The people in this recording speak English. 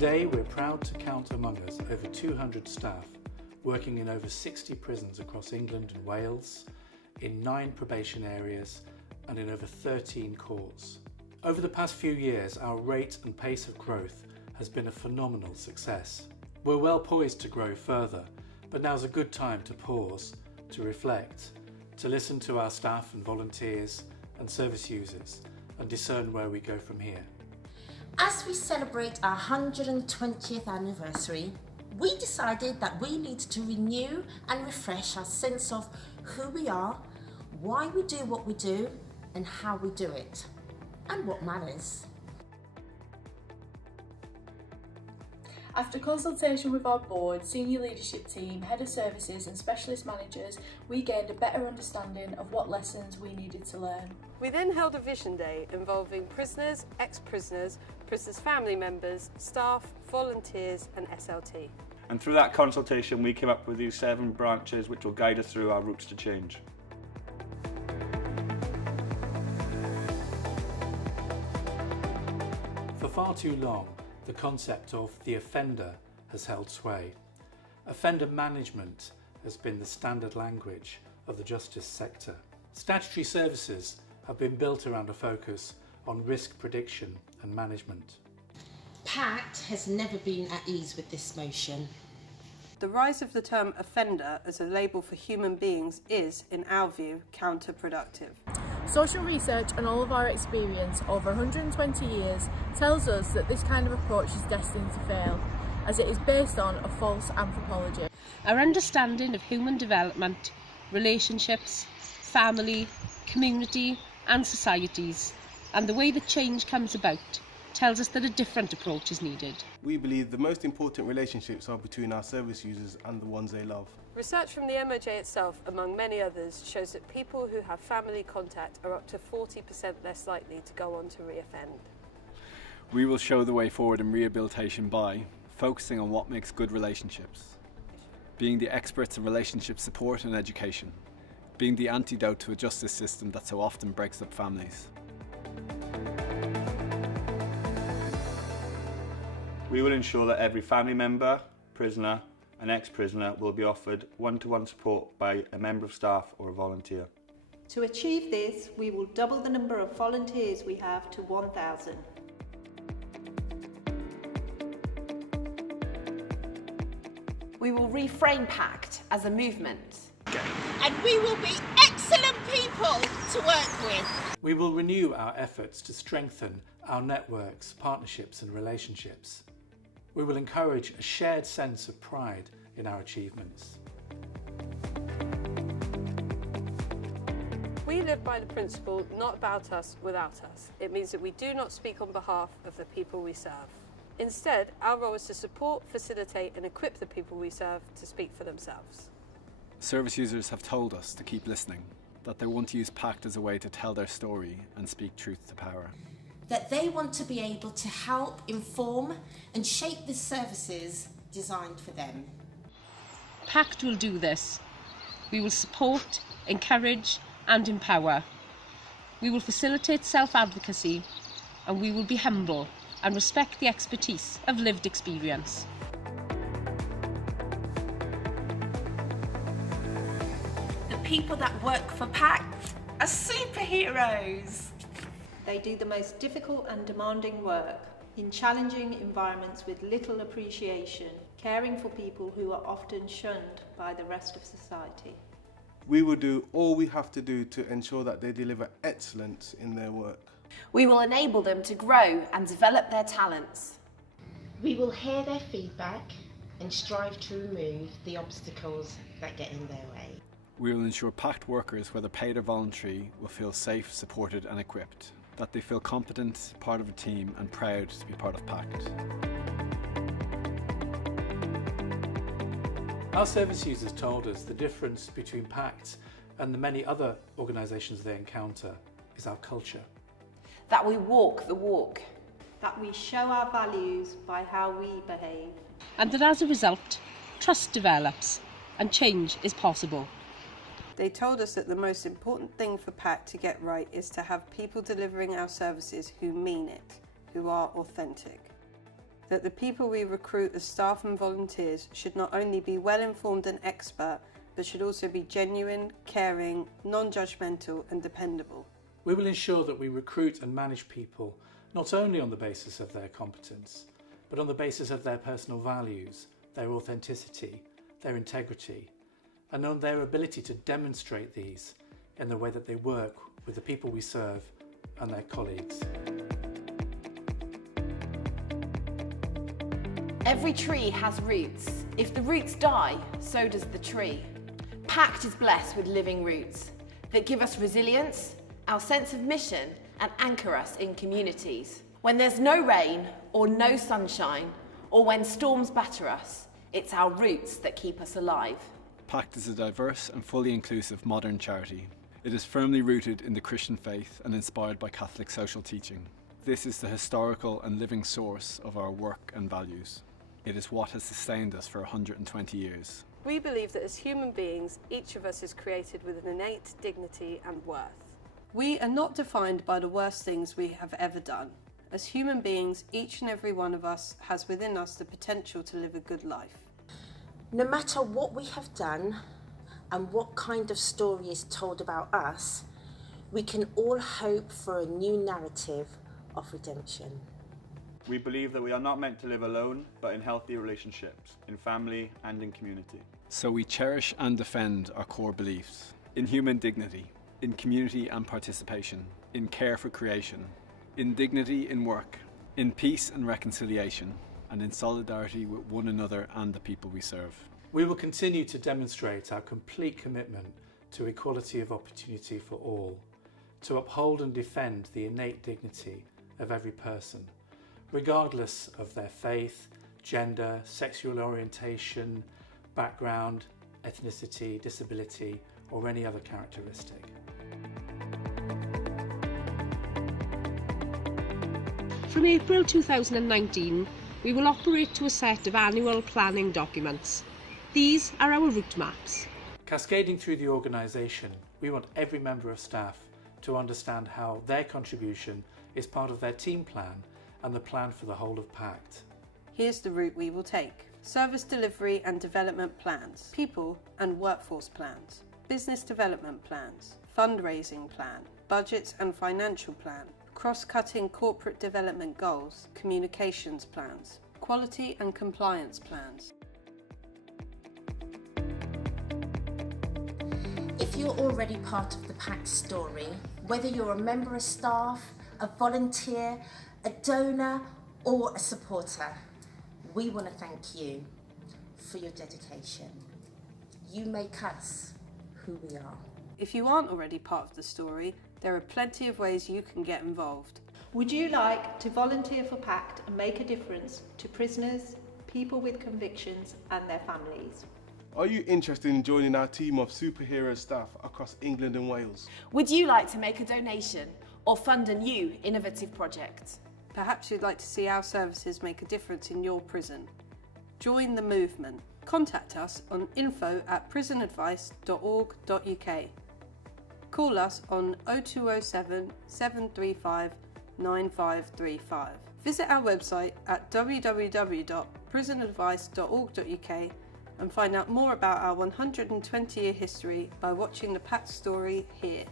Today we're proud to count among us over 200 staff working in over 60 prisons across England and Wales, in 9 probation areas and in over 13 courts. Over the past few years, our rate and pace of growth has been a phenomenal success. We're well poised to grow further, but now's a good time to pause, to reflect, to listen to our staff and volunteers and service users and discern where we go from here. As we celebrate our 120th anniversary, we decided that we needed to renew and refresh our sense of who we are, why we do what we do, and how we do it, and what matters. After consultation with our board, senior leadership team, head of services and specialist managers, we gained a better understanding of what lessons we needed to learn. We then held a vision day involving prisoners, ex-prisoners, prisoners' family members, staff, volunteers and SLT. And through that consultation we came up with these 7 branches which will guide us through our routes to change. For far too long, the concept of the offender has held sway. Offender management has been the standard language of the justice sector. Statutory services have been built around a focus on risk prediction and management. Pact has never been at ease with this motion. The rise of the term offender as a label for human beings is, in our view, counterproductive. Social research and all of our experience over 120 years tells us that this kind of approach is destined to fail, as it is based on a false anthropology. Our understanding of human development, relationships, family, community and societies, and the way that change comes about, tells us that a different approach is needed. We believe the most important relationships are between our service users and the ones they love. Research from the MOJ itself, among many others, shows that people who have family contact are up to 40% less likely to go on to reoffend. We will show the way forward in rehabilitation by focusing on what makes good relationships, being the experts in relationship support and education, being the antidote to a justice system that so often breaks up families. We will ensure that every family member, prisoner and ex-prisoner will be offered one-to-one support by a member of staff or a volunteer. To achieve this, we will double the number of volunteers we have to 1,000. We will reframe Pact as a movement. And we will be excellent people to work with. We will renew our efforts to strengthen our networks, partnerships and relationships. We will encourage a shared sense of pride in our achievements. We live by the principle, not about us, without us. It means that we do not speak on behalf of the people we serve. Instead, our role is to support, facilitate and equip the people we serve to speak for themselves. Service users have told us to keep listening, that they want to use Pact as a way to tell their story and speak truth to power. That they want to be able to help, inform and shape the services designed for them. Pact will do this. We will support, encourage and empower. We will facilitate self-advocacy and we will be humble and respect the expertise of lived experience. The people that work for Pact are superheroes. They do the most difficult and demanding work in challenging environments with little appreciation, caring for people who are often shunned by the rest of society. We will do all we have to do to ensure that they deliver excellence in their work. We will enable them to grow and develop their talents. We will hear their feedback and strive to remove the obstacles that get in their way. We will ensure Pact workers, whether paid or voluntary, will feel safe, supported and equipped, that they feel competent, part of a team and proud to be part of Pact. Our service users told us the difference between Pact and the many other organisations they encounter is our culture. That we walk the walk. That we show our values by how we behave. And that as a result, trust develops and change is possible. They told us that the most important thing for Pact to get right is to have people delivering our services who mean it, who are authentic. that the people we recruit as staff and volunteers should not only be well informed and expert, but should also be genuine, caring, non-judgmental and dependable. We will ensure that we recruit and manage people not only on the basis of their competence, but on the basis of their personal values, their authenticity, their integrity, and on their ability to demonstrate these in the way that they work with the people we serve and their colleagues. Every tree has roots. If the roots die, so does the tree. Pact is blessed with living roots that give us resilience, our sense of mission, and anchor us in communities. When there's no rain or no sunshine, or when storms batter us, it's our roots that keep us alive. Pact is a diverse and fully inclusive modern charity. It is firmly rooted in the Christian faith and inspired by Catholic social teaching. This is the historical and living source of our work and values. It is what has sustained us for 120 years. We believe that as human beings, each of us is created with an innate dignity and worth. We are not defined by the worst things we have ever done. As human beings, each and every one of us has within us the potential to live a good life. No matter what we have done and what kind of story is told about us, we can all hope for a new narrative of redemption. We believe that we are not meant to live alone, but in healthy relationships, in family and in community. So we cherish and defend our core beliefs in human dignity, in community and participation, in care for creation, in dignity in work, in peace and reconciliation, and in solidarity with one another and the people we serve. We will continue to demonstrate our complete commitment to equality of opportunity for all, to uphold and defend the innate dignity of every person, regardless of their faith, gender, sexual orientation, background, ethnicity, disability, or any other characteristic. From April 2019, we will operate to a set of annual planning documents. These are our route maps. Cascading through the organisation, we want every member of staff to understand how their contribution is part of their team plan and the plan for the whole of Pact. Here's the route we will take. Service delivery and development plans, people and workforce plans, business development plans, fundraising plan, budgets and financial plan, cross-cutting corporate development goals, communications plans, quality and compliance plans. If you're already part of the Pact story, whether you're a member of staff, a volunteer, a donor or a supporter, we want to thank you for your dedication. You make us who we are. If you aren't already part of the story, there are plenty of ways you can get involved. Would you like to volunteer for Pact and make a difference to prisoners, people with convictions and their families? Are you interested in joining our team of superhero staff across England and Wales? Would you like to make a donation or fund a new innovative project? Perhaps you'd like to see our services make a difference in your prison. Join the movement. Contact us on info@prisonadvice.org.uk. Call us on 0207 735 9535. Visit our website at www.prisonadvice.org.uk and find out more about our 120-year history by watching the Pact story here.